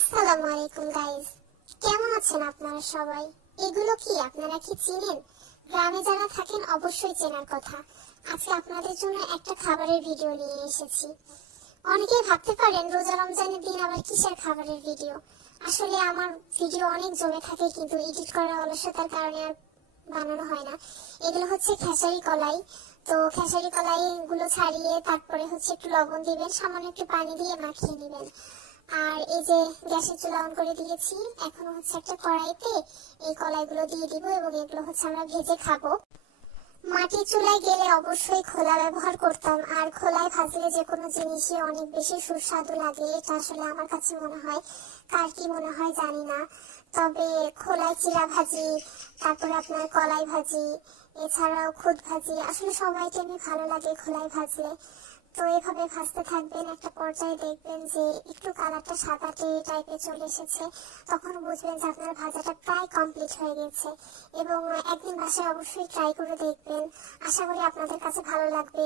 আসসালামু আলাইকুম গাইস, কেমন আছেন আপনারা সবাই? এগুলো কি আপনারা কি চিনেন? গ্রামে যারা থাকেন অবশ্যই চেনার কথা। আজকে আপনাদের জন্য একটা খাবারের ভিডিও নিয়ে এসেছি। অনেকেই ভাবতে পারেন রোজা রমজানের দিন আবার কিসের খাবারের ভিডিও। আসলে আমার ভিডিও অনেক জমে থাকে, কিন্তু এডিট করার অলসতার কারণে আর বানানো হয় না। এগুলো হচ্ছে খেসারি কলাই। তো খেসারি কলাই গুলো ছাড়িয়ে তারপরে হচ্ছে একটু লবণ দিবেন, সামান্য একটু পানি দিয়ে মাখিয়ে নেবেন। আর এই যে গ্যাসের চুলা অন করে দিয়েছি, এখন হচ্ছে একটা কড়াইতে এই কলাইগুলো দিয়ে দিব এবং এগুলো হচ্ছে আমরা ভেজে খাবো। মাটির চুলায় গেলে অবশ্যই খোলা ব্যবহার করতাম, আর খোলায় ভাজলে যে কোনো জিনিসই অনেক বেশি সুস্বাদু লাগে, এটা আসলে আমার কাছে মনে হয়। কার কি মনে হয় জানি না, তবে খোলায় চিড়া ভাজি, তারপরে আপনার কলাই ভাজি, এছাড়াও খুদ ভাজি, আসলে সব আইটেমই ভালো লাগে খোলায় ভাজলে। তো এভাবে ভাজতে থাকবেন, একটা পর্যায়ে দেখবেন যে একটু কালারটা সাদাটে টাইপের চলে এসেছে, তখন বুঝবেন যে আপনার ভাজাটা প্রায় কমপ্লিট হয়ে গেছে। এবং একদিন বাসায় অবশ্যই ট্রাই করে দেখবেন, আশা করি আপনাদের কাছে ভালো লাগবে।